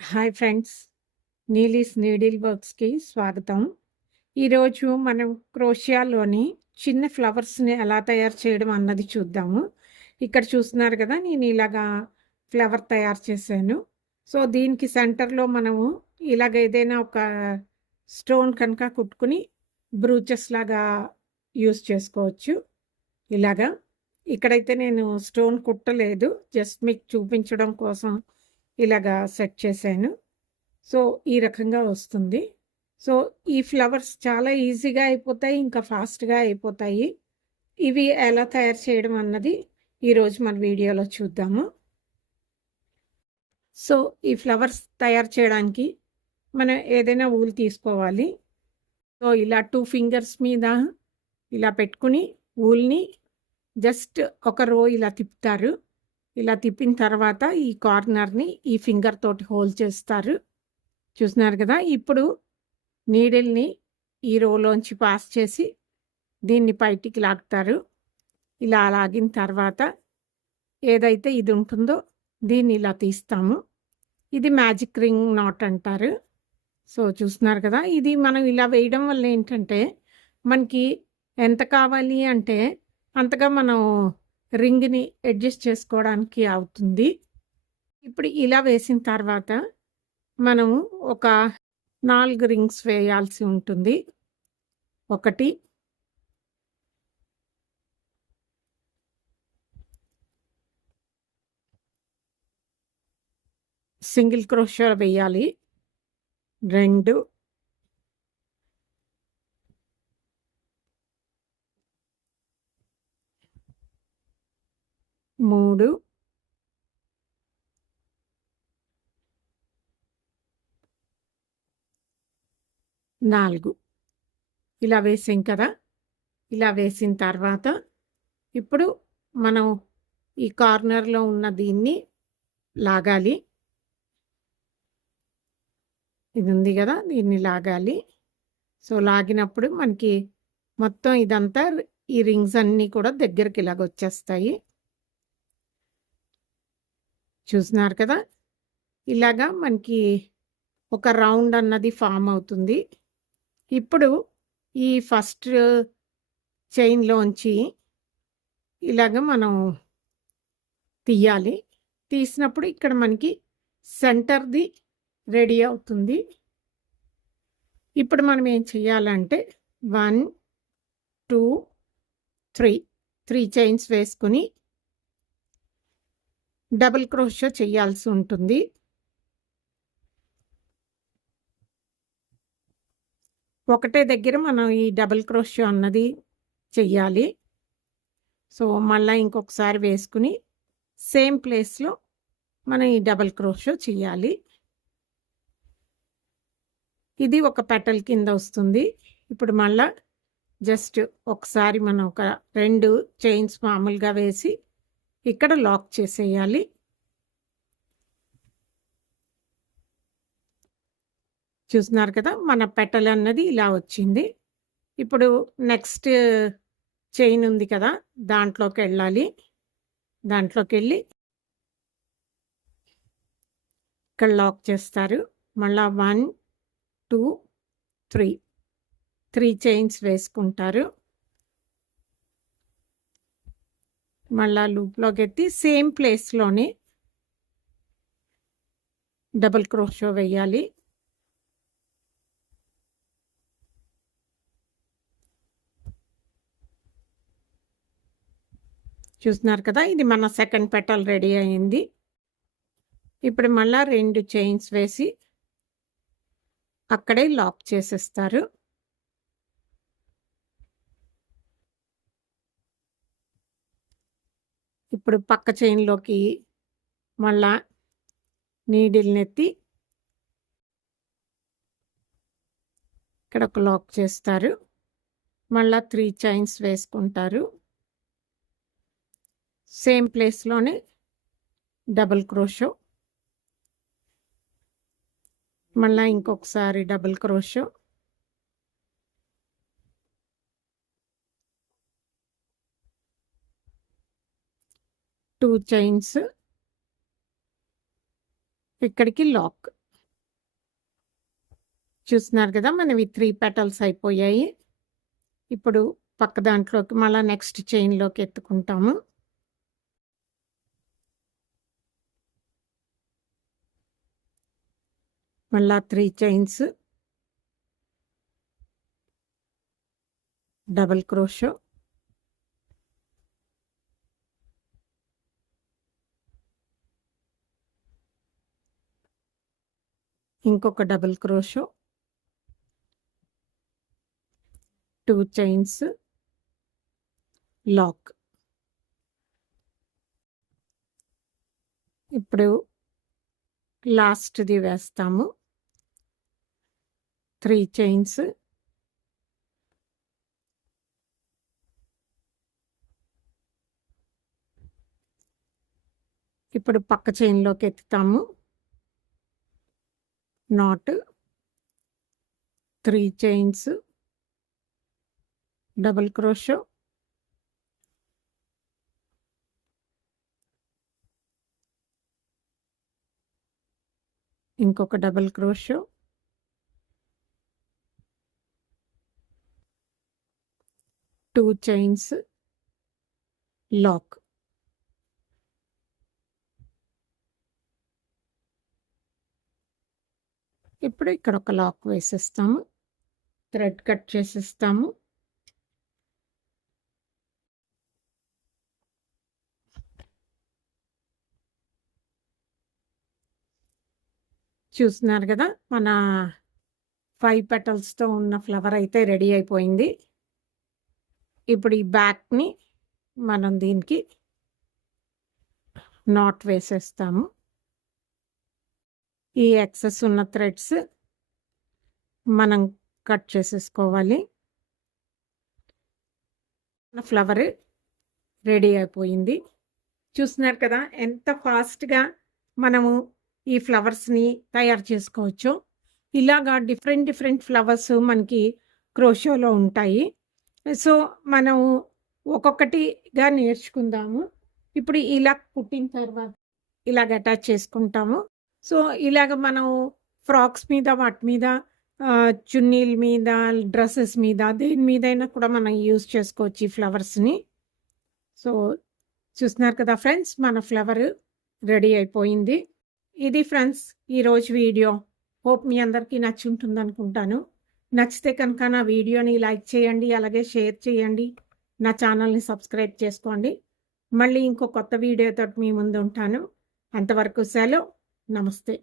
Hi friends, నీలీస్ needle వర్క్స్కి స్వాగతం. ఈరోజు మనం క్రోషియాలోని చిన్న ఫ్లవర్స్ని ఎలా తయారు చేయడం అన్నది చూద్దాము. ఇక్కడ చూస్తున్నారు కదా, నేను ఇలాగా ఫ్లవర్ తయారు చేశాను. సో దీనికి సెంటర్లో మనము ఇలాగ ఏదైనా ఒక స్టోన్ కనుక కుట్టుకుని బ్రూచెస్ లాగా యూస్ చేసుకోవచ్చు. ఇలాగా ఇక్కడైతే నేను స్టోన్ కుట్టలేదు, జస్ట్ మీకు చూపించడం కోసం ఇలాగా సెట్ చేశాను. సో ఈ రకంగా వస్తుంది. సో ఈ ఫ్లవర్స్ చాలా ఈజీగా అయిపోతాయి, ఇంకా ఫాస్ట్గా అయిపోతాయి. ఇవి ఎలా తయారు చేయడం అన్నది ఈరోజు మన వీడియోలో చూద్దాము. సో ఈ ఫ్లవర్స్ తయారు చేయడానికి మనం ఏదైనా ఊలు తీసుకోవాలి. సో ఇలా 2 ఫింగర్స్ మీద ఇలా పెట్టుకుని ఊల్ని జస్ట్ ఒక రో ఇలా తిప్పుతారు. ఇలా తిప్పిన తర్వాత ఈ కార్నర్ని ఈ ఫింగర్ తోటి హోల్డ్ చేస్తారు. చూస్తున్నారు కదా, ఇప్పుడు నీడిల్ని ఈ రోలోంచి పాస్ చేసి దీన్ని బయటికి లాగుతారు. ఇలా లాగిన తర్వాత ఏదైతే ఇది ఉంటుందో దీన్ని ఇలా తీస్తాము. ఇది మ్యాజిక్ రింగ్ నాట్ అంటారు. సో చూస్తున్నారు కదా, ఇది మనం ఇలా వేయడం వల్ల ఏంటంటే మనకి ఎంత కావాలి అంటే అంతగా మనం రింగ్ని అడ్జస్ట్ చేసుకోవడానికి అవుతుంది. ఇప్పుడు ఇలా వేసిన తర్వాత మనము ఒక 4 రింగ్స్ వేయాల్సి ఉంటుంది. 1 సింగిల్ క్రోషియా వేయాలి, 2 3 4 ఇలా వేసాం కదా. ఇలా వేసిన తర్వాత ఇప్పుడు మనం ఈ కార్నర్లో ఉన్న దీన్ని లాగాలి. ఇది ఉంది కదా, దీన్ని లాగాలి. సో లాగినప్పుడు మనకి మొత్తం ఇదంతా ఈ రింగ్స్ అన్నీ కూడా దగ్గరికి ఇలాగ వచ్చేస్తాయి. చూస్తున్నారు కదా, ఇలాగా మనకి ఒక రౌండ్ అన్నది ఫామ్ అవుతుంది. ఇప్పుడు ఈ ఫస్ట్ చైన్లోంచి ఇలాగ మనం తీయాలి. తీసినప్పుడు ఇక్కడ మనకి సెంటర్ది రెడీ అవుతుంది. ఇప్పుడు మనం ఏం చేయాలంటే 1 2 3 చైన్స్ వేసుకుని డబుల్ క్రోషియా చేయాల్సి ఉంటుంది. ఒకటే దగ్గర మనం ఈ డబుల్ క్రోషియా అన్నది చెయ్యాలి. సో మళ్ళీ ఇంకొకసారి వేసుకుని సేమ్ ప్లేస్లో మనం ఈ డబుల్ క్రోషియా చేయాలి. ఇది ఒక పెటల్ కింద వస్తుంది. ఇప్పుడు మళ్ళా జస్ట్ ఒకసారి మనం ఒక 2 చైన్స్ మామూలుగా వేసి ఇక్కడ లాక్ చేసేయాలి. చూస్తున్నారు కదా, మన పెటల్ అన్నది ఇలా వచ్చింది. ఇప్పుడు నెక్స్ట్ చైన్ ఉంది కదా, దాంట్లోకి వెళ్ళాలి. దాంట్లోకి వెళ్ళి ఇక్కడ లాక్ చేస్తారు. మళ్ళా 1 2 3 చైన్స్ వేసుకుంటారు. మళ్ళా లూప్లోకి ఎత్తి సేమ్ ప్లేస్లోనే డబుల్ క్రోషియా వేయాలి. చూస్తున్నారు కదా, ఇది మన సెకండ్ పెటల్ రెడీ అయింది. ఇప్పుడు మళ్ళా 2 చైన్స్ వేసి అక్కడే లాక్ చేసేస్తారు. ఇప్పుడు పక్క చైన్లోకి మళ్ళా నీడిల్ని ఎత్తి ఇక్కడ ఒక లాక్ చేస్తారు. మళ్ళా 3 చైన్స్ వేసుకుంటారు. సేమ్ ప్లేస్లోనే డబుల్ క్రోషో, మళ్ళీ ఇంకొకసారి డబుల్ క్రోషో, టూ చైన్స్, ఇక్కడికి లాక్. చూస్తున్నారు కదా! మనవి 3 పెటల్స్ అయిపోయాయి. ఇప్పుడు పక్క దాంట్లోకి మళ్ళా నెక్స్ట్ చైన్‌లోకి ఎత్తుకుంటాము. మళ్ళా 3 చైన్స్. Double crochet. ఇంకొక డబుల్ క్రోషో. 2 చైన్స్. లాక్. ఇప్పుడు లాస్ట్‌ది వేస్తాము. 3 చైన్స్. ఇప్పుడు పక్క చైన్‌లోకి ఎత్తుతాము. నాట్. 3 చైన్స్. Double crochet. ఇంకొక డబుల్ క్రోషో. 2 చైన్స్. లాక్. ఇప్పుడు ఇక్కడ ఒక లాక్ వేసేస్తాము. థ్రెడ్ కట్ చేసేస్తాము. చూస్తున్నారు కదా! మన 5 పెటల్స్‌తో ఉన్న ఫ్లవర్ అయితే రెడీ అయిపోయింది. ఇప్పుడు ఈ బ్యాక్‌ని మనం దీనికి నాట్ వేసేస్తాము. ఈ ఎక్సెస్ ఉన్న థ్రెడ్స్ మనం కట్ చేసేసుకోవాలి. ఫ్లవర్ రెడీ అయిపోయింది. చూస్తున్నారు కదా! ఎంత ఫాస్ట్‌గా మనము ఈ ఫ్లవర్స్‌ని తయారు చేసుకోవచ్చో. ఇలాగా డిఫరెంట్ ఫ్లవర్స్ మనకి క్రోషోలో ఉంటాయి. సో, మనం ఒక్కొక్కటిగా నేర్చుకుందాము. ఇప్పుడు ఇలా కుట్టిన తర్వాత ఇలాగ అటాచ్ చేసుకుంటాము. సో, ఇలాగ మనం ఫ్రాక్స్ మీద వాటి మీద చున్నీల మీద, డ్రెసెస్ మీద దేని మీదైనా కూడా మనం యూజ్ చేసుకోవచ్చు ఈ ఫ్లవర్స్‌ని. సో, చూస్తున్నారు కదా ఫ్రెండ్స్! మన ఫ్లవర్ రెడీ అయిపోయింది. ఇది ఫ్రెండ్స్ ఈరోజు వీడియో. హోప్ మీ అందరికీ నచ్చుంటుందనుకుంటాను. నచ్చితే కనుక నా వీడియోని లైక్ చేయండి, అలాగే షేర్ చేయండి. నా ఛానల్‌ని సబ్స్క్రైబ్ చేసుకోండి. మళ్ళీ ఇంకో కొత్త వీడియోతోటి మీ ముందు ఉంటాను. అంతవరకు సెలవు. నమస్తే.